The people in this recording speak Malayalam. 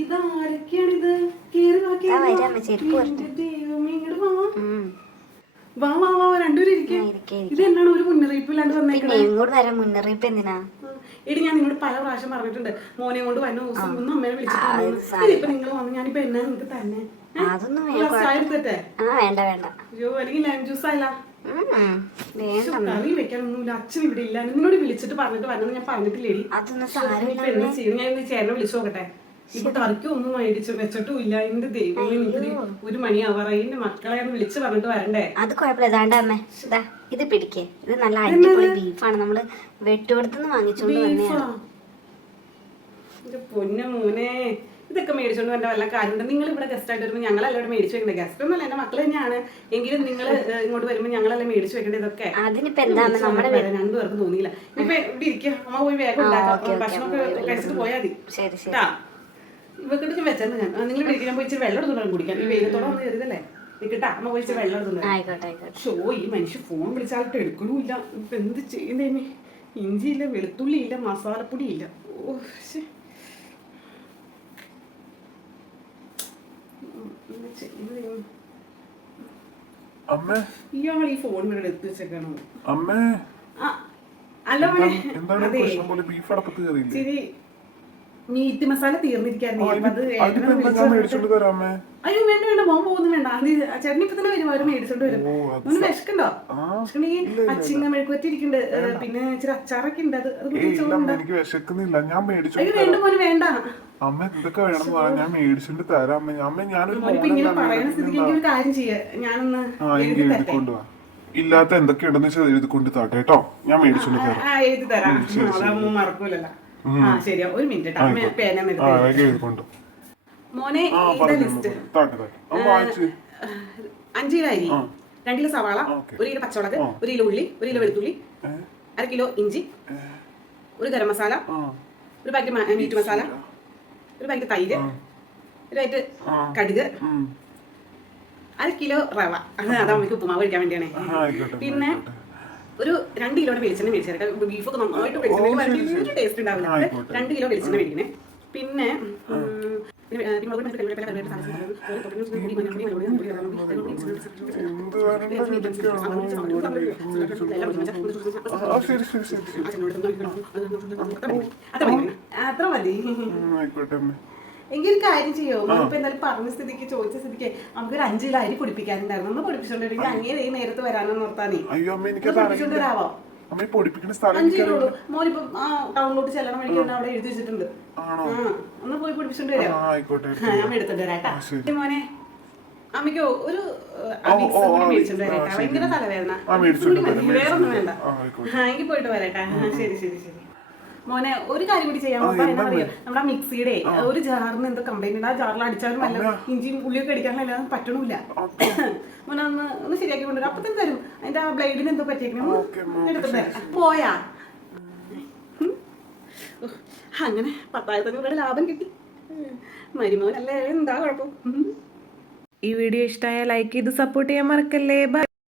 ഇതാരൊക്കെയാണിത്? വാ വാ വാ രണ്ടുപേരും ഇരിക്കും. ഇത് എന്നാണ് ഒരു മുന്നറിയിപ്പില്ലാണ്ട് വന്നേക്കണേ? ഇങ്ങോട്ട് വരാൻ മുന്നറിയിപ്പ് എന്തിനാ? എടി ഞാൻ നിങ്ങളോട് പല പ്രാവശ്യം പറഞ്ഞിട്ടുണ്ട് മോനെ കൊണ്ട് വന്ന ദിവസം ഒന്നും അമ്മേനെ വിളിച്ചിട്ട് ഇപ്പൊ നിങ്ങൾ വന്ന് ഞാനിപ്പോ എന്നാ നിങ്ങക്ക് തന്നെ വേണ്ട വേണ്ട. അയ്യോ അല്ലെങ്കിൽ ലൈം ജ്യൂസ് ആയില്ല കറി വെക്കാനൊന്നുമില്ല. അച്ഛൻ ഇവിടെ ഇല്ല. നിന്നോട് വിളിച്ചിട്ട് പറഞ്ഞിട്ട് വരണം ഞാൻ പറഞ്ഞിട്ടില്ലേടി. എന്നാ ചെയ്യും? ഞാൻ ഇന്ന് ചേട്ടനെ വിളിച്ചു നോക്കട്ടെ. ഇപ്പൊ കറിക്കും ഒന്നും മേടിച്ചു വെച്ചിട്ടും ഇല്ല. എന്റെ ദൈവമേ ഒരു മണിയാവാറായി. എന്റെ മക്കളെ വിളിച്ചു പറഞ്ഞിട്ട് വരണ്ടേ? അത് കുഴപ്പമില്ല. അമ്മേ ഇത് പിടിക്കേ. ഇത് നല്ല അടിപൊളി ബീഫാണ്. നമ്മള് വെട്ടുകൊടുത്തുനിന്ന് വാങ്ങിച്ചോണ്ട് വന്നെയാണ്. പൊന്നു മോനെ ഇതൊക്കെ മേടിച്ചോണ്ട് വരേണ്ട വല്ല കാര്യമുണ്ട്? നിങ്ങൾ ഇവിടെ ഗസ്റ്റ് ആയിട്ട് വരുമ്പോൾ ഞങ്ങളല്ല ഇവിടെ മേടിച്ചു വെക്കണ്ടേ? ഗസ്റ്റ് ഒന്നല്ല എന്റെ മക്കൾ തന്നെയാണ്. എങ്കിലും നിങ്ങൾ ഇങ്ങോട്ട് വരുമ്പോൾ ഞങ്ങളല്ല മേടിച്ചു വെക്കേണ്ടത്. ഇതൊക്കെ അതിനിപ്പോ എന്താണ് നമ്മുടെ രണ്ടുപേർക്ക് തോന്നിയില്ല. ഇപ്പൊ ഇവിടെ ഇരിക്കുക. അമ്മ പോയി വേഗം ഉണ്ടാക്കാം. ഭക്ഷണമൊക്കെ കഴിച്ചിട്ട് പോയാൽ മതി. ഇവക്കിട്ട് ഞാൻ വെച്ചത് ഞാൻ നിങ്ങൾ മേടിക്കാൻ പോയി ഇച്ചിരി വെള്ളം എടുത്തോണ്ടാണ് കുടിക്കാൻ. ഈ വെയിലത്തോടെ വന്ന് കയറിയതല്ലേ നിൽക്കട്ടാ. അമ്മ പോയി ഇച്ചിരി വെള്ളം എടുത്തോണ്ട്. ഷോ ഈ മനുഷ്യ ഫോൺ വിളിച്ചാലിട്ട് എടുക്കണമില്ല. ഇപ്പൊ എന്ത് ചെയ്യുന്നേനെ? ഇഞ്ചിയില്ല, വെളുത്തുള്ളി ഇല്ല, മസാലപ്പൊടി ഇല്ല. ഓ ഇയാൾ ഈ ഫോൺ ഇവിടെ എടുത്ത് വെച്ചേക്കാണോ? അല്ല ശരി മീറ്റ് മസാല തീർന്നിരിക്കായിരുന്നു. അയ്യോ വേണ്ട വേണ്ട മോൻ പോകുന്നു വേണ്ട. ചേട്ടൻ ഇപ്പൊ തന്നെ വരും. അവര് മേടിച്ചോണ്ട് വരും. മോന് വിശക്കുണ്ടോ? വിശക്കണെങ്കിൽ അച്ചിങ്ങ മെഴുക്കുവറ്റിരിക്കുന്നുണ്ട്. പിന്നെ ഇച്ചിരി അച്ചാറൊക്കെ ഉണ്ട്. എനിക്ക് വിശക്കുന്നില്ല. ഞാൻ മേടിച്ചു. അയ്യോ വേണ്ട മോന് വേണ്ട. അമ്മ എന്തൊക്കെ വേണമെന്ന് പറയാം. ഞാൻ മേടിച്ചോണ്ട് തരാം. അമ്മ ഞാനൊരു പറയുന്ന സ്ഥിതിക്ക് ഒരു കാര്യം ചെയ്യാം. ഞാനൊന്ന് എഴുതിക്കൊണ്ടുവാ. ഇല്ലാത്ത എന്തൊക്കെ ഉണ്ടെന്ന് വെച്ചാൽ എഴുതിക്കൊണ്ട് താട്ടെ കേട്ടോ. ഞാൻ മേടിച്ചോണ്ട് തരാം. എഴുതി തരാം. മറക്കൂലല്ലോ. ശരിയാ ഒരു മിനിറ്റ്. മോനെ ലിസ്റ്റ് 5 കിലോ അരി, 2 കിലോ സവാള, 1 കിലോ പച്ചമുളക്, 1 കിലോ ഉള്ളി, 1 കിലോ വെളുത്തുള്ളി, 1/2 കിലോ ഇഞ്ചി, 1 garam masala, 1 packet meat masala, 1 packet തൈര്, 1 പാക്കറ്റ് കടുക്, 1/2 കിലോ റവ. അതാ നമുക്ക് ഉപ്പുമാവ് കഴിക്കാൻ വേണ്ടിയാണേ. പിന്നെ ഒരു 2 കിലോയുടെ വെളിച്ചെണ്ണ മേടിച്ചേക്കാം. ബീഫൊക്കെ നന്നായിട്ട് വെളിച്ചെണ്ണ ടേസ്റ്റ് ഉണ്ടാവില്ല. 2 കിലോ വെളിച്ചെണ്ണ മേടിക്കണേ. പിന്നെ അത്ര മതി. എങ്കിലും കാര്യം ചെയ്യോ? ഇപ്പൊ എന്തായാലും പറഞ്ഞ സ്ഥിതിക്ക് ചോദിച്ച സ്ഥിതിക്ക് നമുക്കൊരു 5 കിലോ അരി പൊടിപ്പിക്കാനുണ്ടായിരുന്നു. ഒന്ന് പൊടിപ്പിച്ചോണ്ടിരിക്കും. അങ്ങനെ ഈ നേരത്ത് വരാനെന്ന് ഓർത്താനേ പൊടിപ്പിച്ചോണ്ട് വരാവോ? 5 കിലോ ഉള്ളൂ. മോനിപ്പോ ടൗണിലോട്ട് ചെല്ലണം വഴിക്കുണ്ട്. അവിടെ എഴുതി വെച്ചിട്ടുണ്ട്. ഒന്ന് പോയി പൊടിപ്പിച്ചോണ്ട് വരാം. അമ്മ എടുത്തോണ്ട് വരാട്ടാ. മോനെ അമ്മയ്ക്കോ ഒരു മേടിച്ചോണ്ട് വരാട്ടാ. ഭയങ്കര തലവേദന. വേറൊന്നും വേണ്ട. എങ്കിൽ പോയിട്ട് വരാട്ടാ. ശരി ശരി ശരി. മോനെ ഒരു കാര്യം കൂടി ചെയ്യാൻ പറയാ അറിയോ? നമ്മുടെ മിക്സിയുടെ ഒരു ജാറിന് എന്തോ കംപ്ലൈന്റ് ഉണ്ട്. ആ ജാറിൽ അടിച്ചാലും വല്ല ഇഞ്ചിയും ഉള്ളിയൊക്കെ അടിക്കാനല്ലാതെ പറ്റണില്ല. മോനെ ഒന്ന് ശരിയാക്കി കൊണ്ടുവരും. അപ്പൊ തന്നെ തരും. അതിന്റെ ആ ബ്ലേഡിന് എന്തോ പറ്റിയേക്കണം. എടുത്തിട്ട് പോയാ അങ്ങനെ 10,500 ലാഭം കിട്ടി. മരുമോനല്ലേ എന്താ കുഴപ്പം? ഈ വീഡിയോ ഇഷ്ടമായ ലൈക്ക് ചെയ്ത് സപ്പോർട്ട് ചെയ്യാൻ മറക്കല്ലേ. ബൈ.